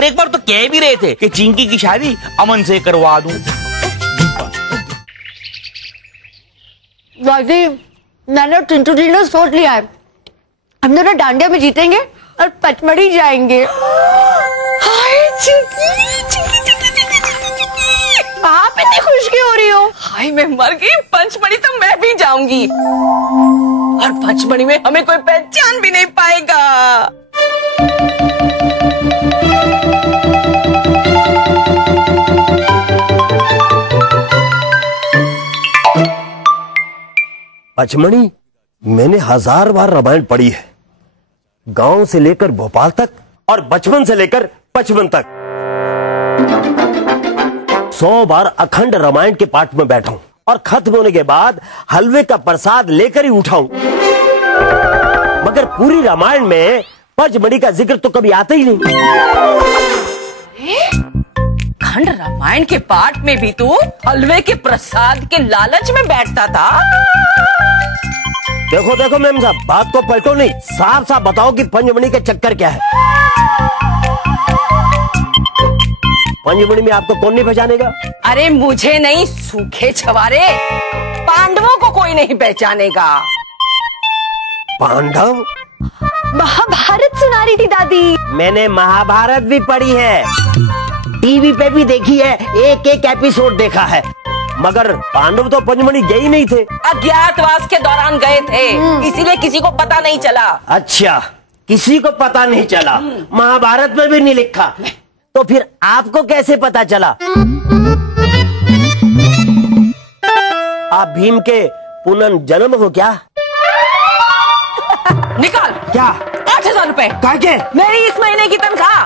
और एक बार तो कह भी रहे थे कि चिंकी की शादी अमन से करवा दूं। दादी, मैंने चिंटू जी ने सोच लिया है, हम दोनों डांडिया में जीतेंगे और पचमढ़ी जाएंगे। हाय चिंकी, चिंकी, चिंकी, चिंकी, चिंकी। आप इतनी खुश क्यों हो रही हो? हाय मैं मर गई, पंचमढ़ी तो मैं भी जाऊंगी और पंचमढ़ी में हमें कोई पहचान भी नहीं पाएगा। पचमढ़ी मैंने 1000 बार रामायण पढ़ी है, गांव से लेकर भोपाल तक और बचपन से लेकर 55 तक। 100 बार अखंड रामायण के पाठ में बैठा हूं और खत्म होने के बाद हलवे का प्रसाद लेकर ही उठाऊं, मगर पूरी रामायण में पचमढ़ी का जिक्र तो कभी आता ही नहीं। खंड रामायण के पाठ में भी तू हलवे के प्रसाद के लालच में बैठता था। देखो देखो मैम साहब, बात को पलटो नहीं, साफ साफ बताओ कि पंचमढ़ी का चक्कर क्या है। पंचमढ़ी में आपको कौन नहीं पहचानेगा? अरे मुझे नहीं, सूखे छवारे पांडवों को कोई नहीं पहचानेगा। पांडव? महाभारत सुना रही थी दादी। मैंने महाभारत भी पढ़ी है, टीवी पे भी देखी है, एक एक एपिसोड देखा है, मगर पांडव तो पंचमढ़ी गए ही नहीं थे। अज्ञातवास के दौरान गए थे, इसीलिए किसी को पता नहीं चला। अच्छा, किसी को पता नहीं चला, महाभारत में भी नहीं लिखा, तो फिर आपको कैसे पता चला? आप भीम के पुनर्जन्म हो क्या? निकाल। क्या? 8000 रुपए। क्या? मेरी इस महीने की तनख्वाह।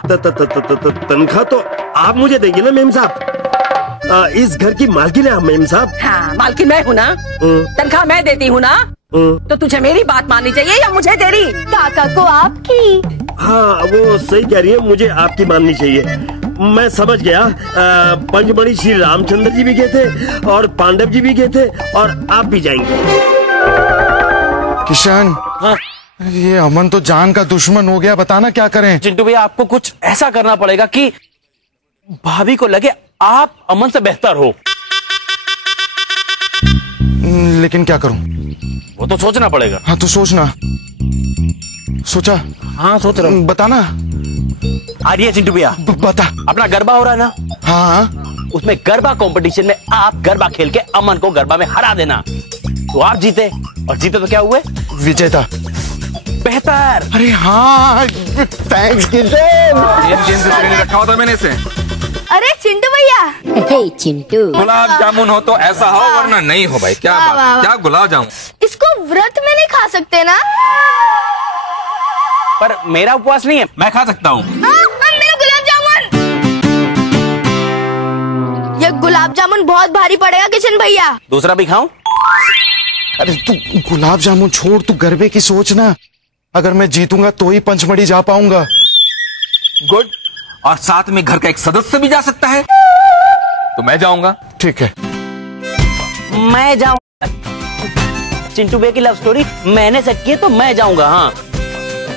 तनख्वाह तो आप मुझे देंगे ना मेम साहब, इस घर की मालकिन है आप मेम साहब। हाँ, मालकिन मैं हूँ ना, तनख्वाह मैं देती हूँ ना, तो तुझे मेरी बात माननी चाहिए या मुझे तेरी? काका को आपकी। हाँ वो सही कह रही है, मुझे आपकी माननी चाहिए। मैं समझ गया, पंचमढ़ी श्री रामचंद्र जी भी गए थे और पांडव जी भी गए थे और आप भी जाएंगे। किशन, हाँ? ये अमन तो जान का दुश्मन हो गया, बताना क्या करें? चिंटू भैया, आपको कुछ ऐसा करना पड़ेगा कि भाभी को लगे आप अमन से बेहतर हो। लेकिन क्या करूं? वो तो सोचना पड़ेगा। हाँ तो सोचना। सोचा? हाँ सोच रहा हूँ। बताना। आ रही है चिंटू भैया। बता। अपना गरबा हो रहा है ना? हाँ। उसमें गरबा कंपटीशन में आप गरबा खेल के अमन को गरबा में हरा देना, तो आप जीते, और जीते तो क्या हुए? विजेता। बेहतर। अरे हाँ, थैंक्स किशन। रखा होता मैंने इसे। अरे चिंटू भैया। चिंटू, गुलाब जामुन हो तो ऐसा हो, वरना नहीं हो भाई। क्या बात? क्या गुलाब जामुन? इसको व्रत में नहीं खा सकते ना? पर मेरा उपवास नहीं है, मैं खा सकता हूँ। मेरा गुलाब जामुन। ये गुलाब जामुन बहुत भारी पड़ेगा किशन भैया। दूसरा भी खाऊं? अरे तू गुलाब जामुन छोड़, तू गरबे की सोच ना। अगर मैं जीतूंगा तो ही पंचमढ़ी जा पाऊंगा। गुड। और साथ में घर का एक सदस्य भी जा सकता है, तो मैं जाऊंगा। ठीक है। मैं जाऊंगा। चिंटू भैया की लव स्टोरी मैंने सेट की है, तो मैं जाऊंगा। हाँ।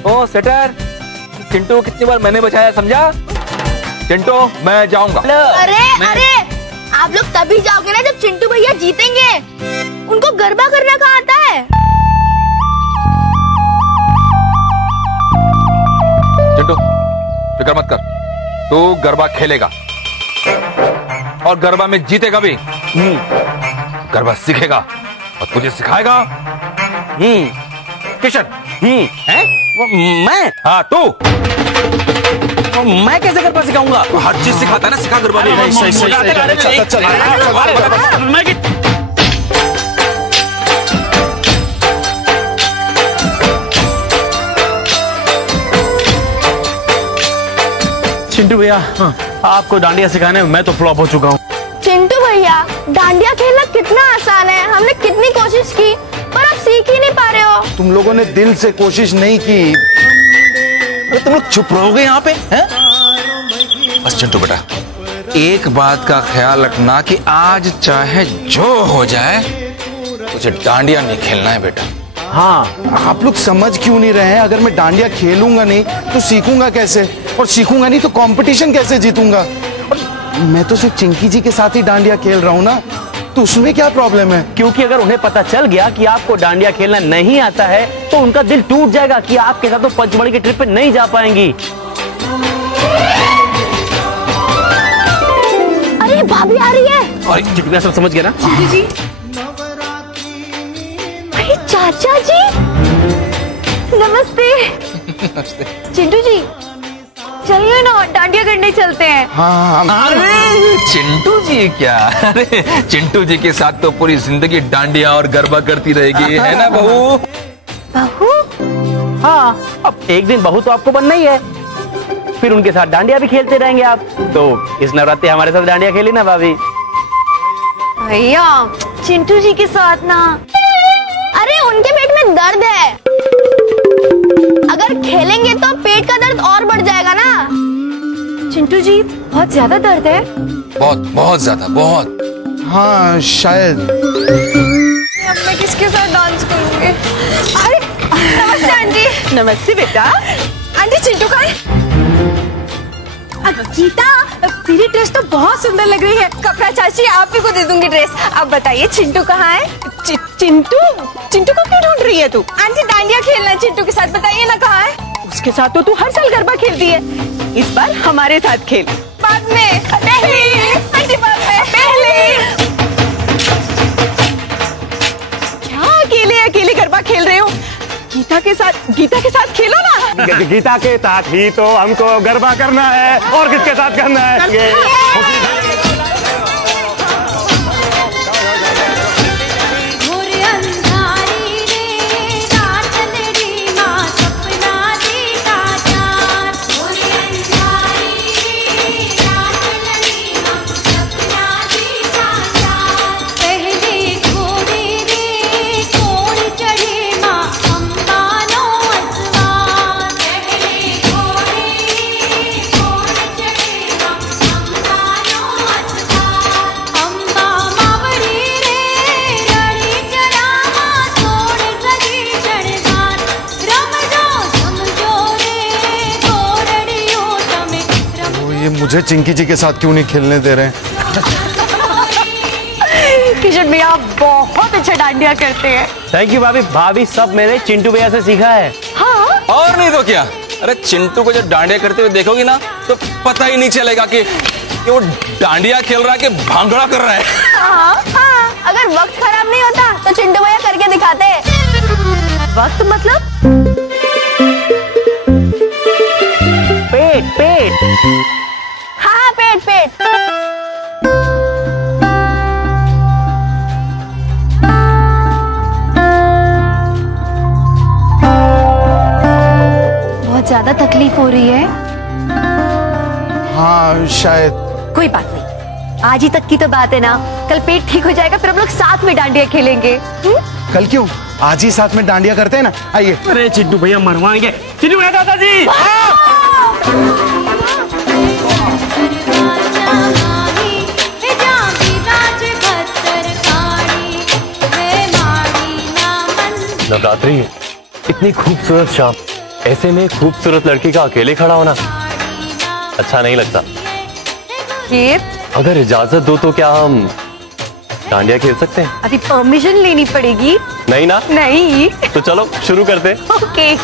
ओ सेटर, चिंटू को कितनी बार मैंने बचाया, समझा? चिंटू, मैं जाऊंगा। अरे आप लोग तभी जाओगे ना जब चिंटू भैया जीतेंगे। उनको गरबा करना कहाँ आता है? चिंटू फिक्र मत कर, तू गरबा खेलेगा और गरबा में जीतेगा भी। गरबा सीखेगा और तुझे सिखाएगा किशन। है? मैं? हाँ तू। मैं कैसे गरबा सिखाऊंगा? तो हर चीज सिखाता है ना, सिखा गरबा। चिंटू भैया, आपको डांडिया सिखाने में मैं तो फ्लॉप हो चुका हूँ। चिंटू भैया, डांडिया खेलना कितना आसान है, हमने कितनी कोशिश की पर आप सीख ही नहीं पा रहे हो। तुम लोगों ने दिल से कोशिश नहीं की। अरे तुम लोग चुप रहोगे यहाँ पे हैं? बस चिंटू बेटा, एक बात का ख्याल रखना कि आज चाहे जो हो जाए, तुझे डांडिया नहीं खेलना है बेटा। हाँ, आप लोग समझ क्यों नहीं रहे हैं? अगर मैं डांडिया खेलूंगा नहीं तो सीखूंगा कैसे? और सीखूंगा नहीं तो कंपटीशन कैसे जीतूंगा? और मैं तो सिर्फ चिंकी जी के साथ ही डांडिया खेल रहा हूँ ना, तो उसमें क्या प्रॉब्लम है? क्योंकि अगर उन्हें पता चल गया कि आपको डांडिया खेलना नहीं आता है तो उनका दिल टूट जाएगा कि आपके साथ वो पंचमढ़ी की ट्रिप पे नहीं जा पाएंगी। अरे भाभी आ रही है। और चिंटू सब समझ गया ना? जी। अरे चाचा जी, नमस्ते। चिंटू जी, चलिए ना डांडिया करने चलते हैं। हाँ। अरे चिंटू जी क्या, अरे चिंटू जी के साथ तो पूरी जिंदगी डांडिया और गरबा करती रहेगी, है ना बहू? बहू? हाँ, अब एक दिन बहू तो आपको बनना ही है, फिर उनके साथ डांडिया भी खेलते रहेंगे आप। तो इस नवरात्रि हमारे साथ डांडिया खेली ना भाभी? भैया चिंटू जी के साथ ना। अरे उनके पेट में दर्द है, अगर खेलेंगे तो पेट का दर्द और बढ़ जाएगा ना। चिंटू जी बहुत ज्यादा दर्द है। बहुत बहुत ज्यादा, बहुत। हाँ शायद। अब मैं किसके साथ डांस करूंगी? अरे नमस्ते आंटी। नमस्ते बेटा। आंटी चिंटू कहाँ है? गीता, तेरी ड्रेस तो बहुत सुंदर लग रही है। कपड़ा चाची आप ही को दे दूंगी ड्रेस। अब बताइए चिंटू कहाँ है? चिंटू चिंटू को क्यों ढूंढ रही है तू? आंटी डांडिया खेलना चिंटू के साथ, बताइए ना कहाँ है? उसके साथ तो तू हर साल गरबा खेलती है, इस बार हमारे साथ खेल। बाद में, पहले आंटी, बाद में, पहले। क्या अकेले अकेले गरबा खेल रहे हो? गीता के साथ खेलो ना। गीता के साथ ही तो हमको गरबा करना है, और किसके साथ करना है? मुझे चिंकी जी के साथ क्यों नहीं खेलने दे रहे हैं? किशन भैया आप बहुत अच्छा डांडिया करते हैं। थैंक यू भाभी। भाभी सब मेरे चिंटू भैया से सीखा है। हाँ? और नहीं तो क्या। अरे चिंटू को जब डांडिया करते हुए देखोगी ना तो पता ही नहीं चलेगा कि वो डांडिया खेल रहा है कि भांगड़ा कर रहा है। हाँ, अगर वक्त खराब नहीं होता तो चिंटू भैया करके दिखाते। वक्त मतलब? पेट। हाँ पेट। बहुत ज्यादा तकलीफ हो रही है। हाँ शायद। कोई बात नहीं, आज ही तक की तो बात है ना, कल पेट ठीक हो जाएगा, फिर हम लोग साथ में डांडिया खेलेंगे। कल क्यों, आज ही साथ में डांडिया करते हैं ना, आइए। अरे चिंटू भैया मरवाएंगे। चिंटू भैया दादाजी। नवरात्रि, इतनी खूबसूरत शाम, ऐसे में खूबसूरत लड़की का अकेले खड़ा होना अच्छा नहीं लगता। ये अगर इजाजत दो तो क्या हम डांडिया खेल सकते हैं? अभी परमिशन लेनी पड़ेगी। नहीं ना? नहीं। तो चलो शुरू करते। ओके।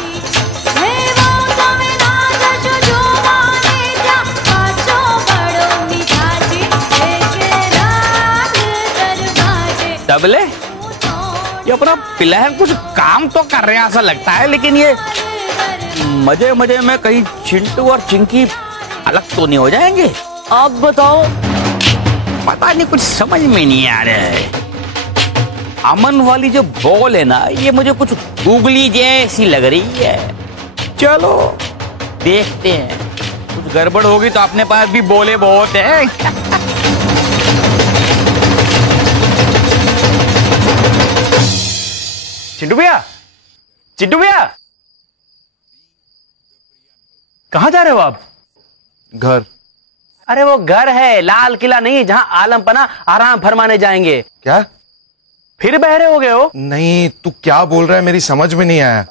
तबले ये अपना प्लान कुछ काम तो कर रहे हैं ऐसा लगता है, लेकिन ये मजे मजे में कहीं चिंटू और चिंकी अलग तो नहीं हो जाएंगे? अब बताओ। पता नहीं, कुछ समझ में नहीं आ रहा है। अमन वाली जो बॉल है ना, ये मुझे कुछ गूगली जैसी लग रही है। चलो देखते हैं, कुछ गड़बड़ होगी तो अपने पास भी बोले बहुत है। चिंटू भैया कहाँ जा रहे हो आप? घर। अरे वो घर है, लाल किला नहीं, जहाँ आलम पना आराम फरमाने जाएंगे। क्या? फिर बहरे हो गए हो? नहीं, तू क्या बोल रहा है, मेरी समझ में नहीं आया।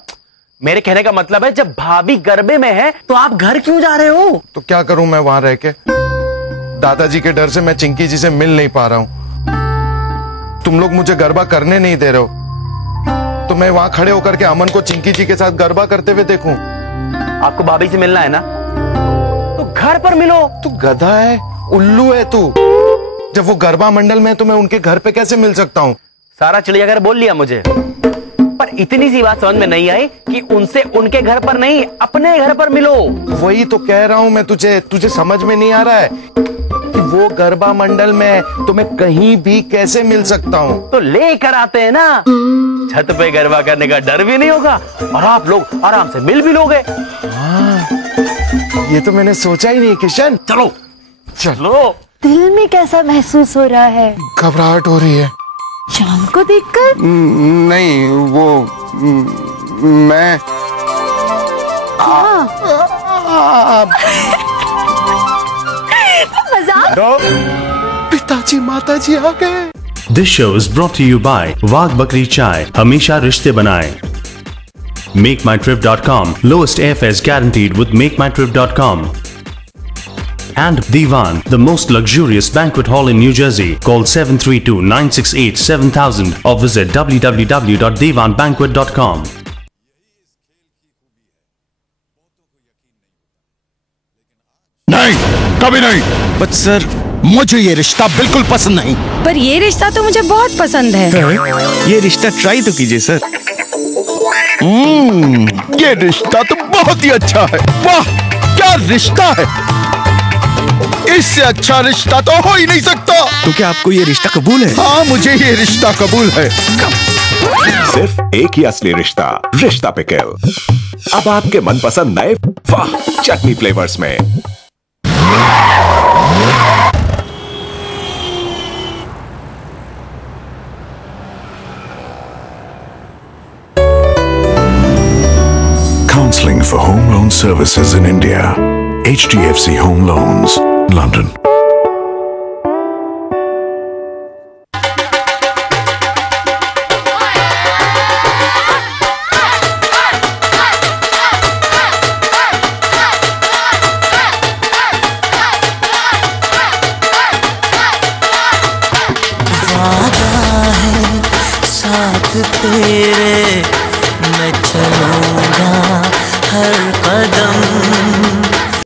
मेरे कहने का मतलब है जब भाभी गरबे में है तो आप घर क्यों जा रहे हो? तो क्या करूं मैं वहां रह के? दादाजी के डर से मैं चिंकी जी से मिल नहीं पा रहा हूं। तुम लोग मुझे गरबा करने नहीं दे रहे हो, तो मैं वहां खड़े होकर के अमन को चिंकी जी के साथ गरबा करते हुए देखूं। आपको भाभी से मिलना है ना, तो घर पर मिलो। तू गधा है, उल्लू है तू। जब वो गरबा मंडल में है तो मैं उनके घर पे कैसे मिल सकता हूँ? सारा चिड़ियाघर बोल लिया मुझे, पर इतनी सी बात समझ में नहीं आई कि उनसे उनके घर पर नहीं अपने घर पर मिलो। वही तो कह रहा हूँ मैं तुझे समझ में नहीं आ रहा है कि वो गरबा मंडल में है तो मैं कहीं भी कैसे मिल सकता हूँ? तो लेकर आते हैं ना, छत पे गरबा करने का डर भी नहीं होगा और आप लोग आराम से मिल भी लोगे। हाँ, ये तो मैंने सोचा ही नहीं किशन। चलो चलो। दिल में कैसा महसूस हो रहा है? घबराहट हो रही है। शाम को देखकर? नहीं, वो मैं मजाक। पिताजी माताजी आ गए। This show is brought to you by वाघ बकरी चाय, हमेशा रिश्ते बनाए। MakeMyTrip.com, lowest airfares guaranteed with MakeMyTrip.com. And Divan, the most luxurious banquet hall in New Jersey. Call 732-968-7000 or visit www.divanbanquet.com. नहीं, कभी नहीं। बट सर, मुझे ये रिश्ता बिल्कुल पसंद नहीं। पर ये रिश्ता तो मुझे बहुत पसंद है। ये रिश्ता ट्राई तो कीजिए सर। ये रिश्ता तो बहुत ही अच्छा है। वाह, क्या रिश्ता है! इससे अच्छा रिश्ता तो हो ही नहीं सकता। तो क्या आपको ये रिश्ता कबूल है? हाँ, मुझे ये रिश्ता कबूल है। सिर्फ एक ही असली रिश्ता, रिश्ता पिकल। अब आपके मनपसंद नए वाह चटनी फ्लेवर्स में। Counseling for home loan services in India. HDFC Home Loans, London. वादा है साथ तेरा